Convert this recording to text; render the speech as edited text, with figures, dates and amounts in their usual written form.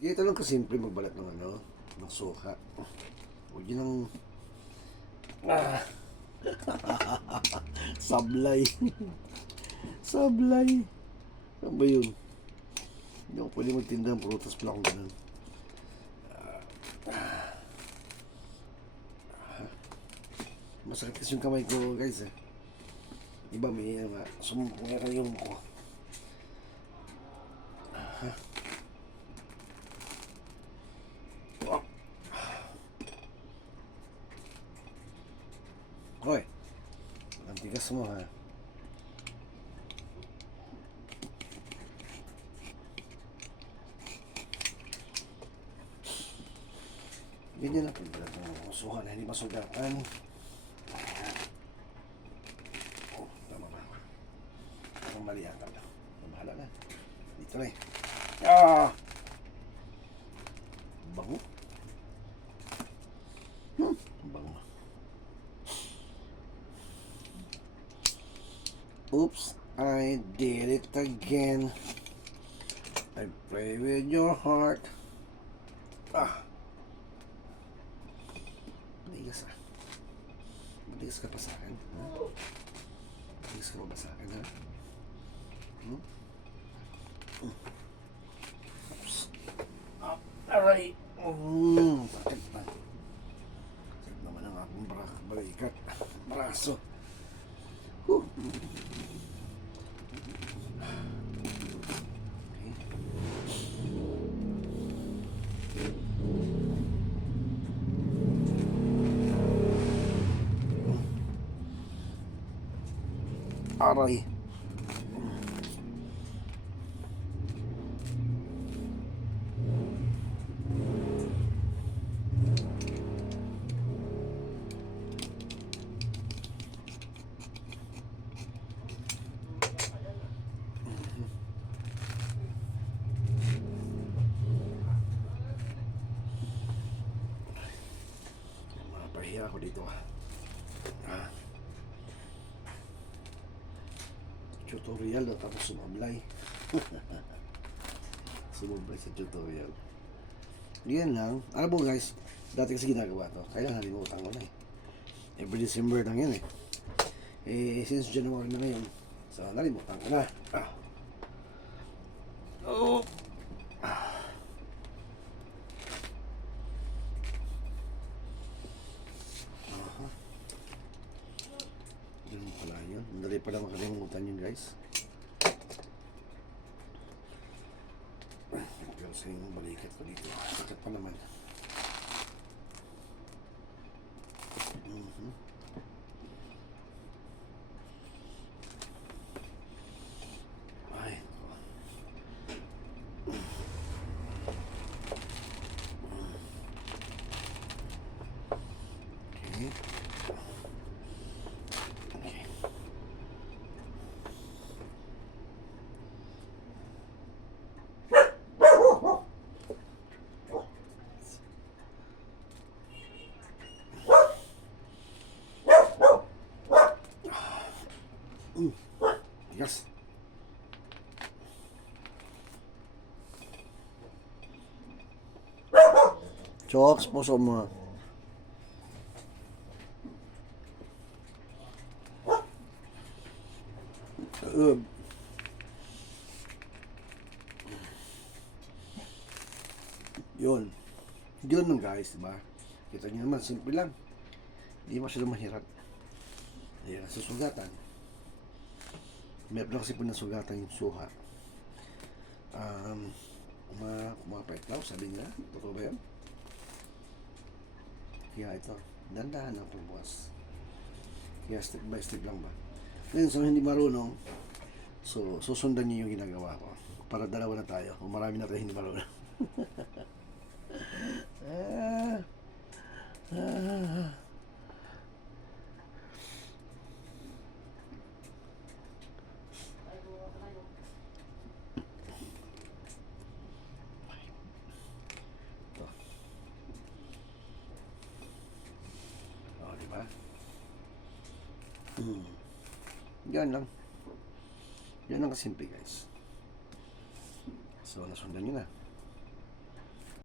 Ganito lang kasimple magbalat ng ng suka. Huwag yun ang sablay. Sablay. Ano ba yun? Hindi ako pwede magtinda ng prutas pala kung ganun. Masakit kasi yung kamay ko, guys. Iba may sumumpong yung ko. Hoy, ang tigas mo ha. Ganyan na pagbalat ng suka na hindi masugatan. Oh, tama ba? Ang mali yata lang. Bahala na. Dito na eh. Bango. Bango. Oops, I did it again. I play with your heart. Matigas ah. Matigas ka pa sa akin, ha? Matigas ka pa sa akin, ha? Oops. Aray. Sakit na. Sakit naman ang aking balikat. Braso. Whew. Aray. Mapahiya ako dito. Tutorial na tapos sumablay. Sumablay sa tutorial. Yan lang. Alam mo guys, dati kasi ginagawa to. Kaya nalimutan ko na eh. Every December lang yan eh. Since January na ngayon, so nalimutan ko na. Oh. Yun pala yun. Madali pala makalimutan yun guys. Pero sa yung balikat ko dito, sakit pa naman. Ay. Okay. Yes. Chokes, puso mo. Yun. Yun lang guys, diba? Kita nyo naman, simple lang. Hindi masyadong mahirap. Ayan, susugatan. Meron kasi po nasugatan yung suha. Kumapait daw, sabi nila. Totoo ba yun? Kaya ito, dandahan ang pagbukas. Kaya step by step lang ba? Ngayon, so hindi marunong, so susundan niyo yung ginagawa ko. Para dalawa na tayo. O marami na tayo hindi marunong. Diba? Yan lang. Yan lang kasimple guys. So nasundan nyo na.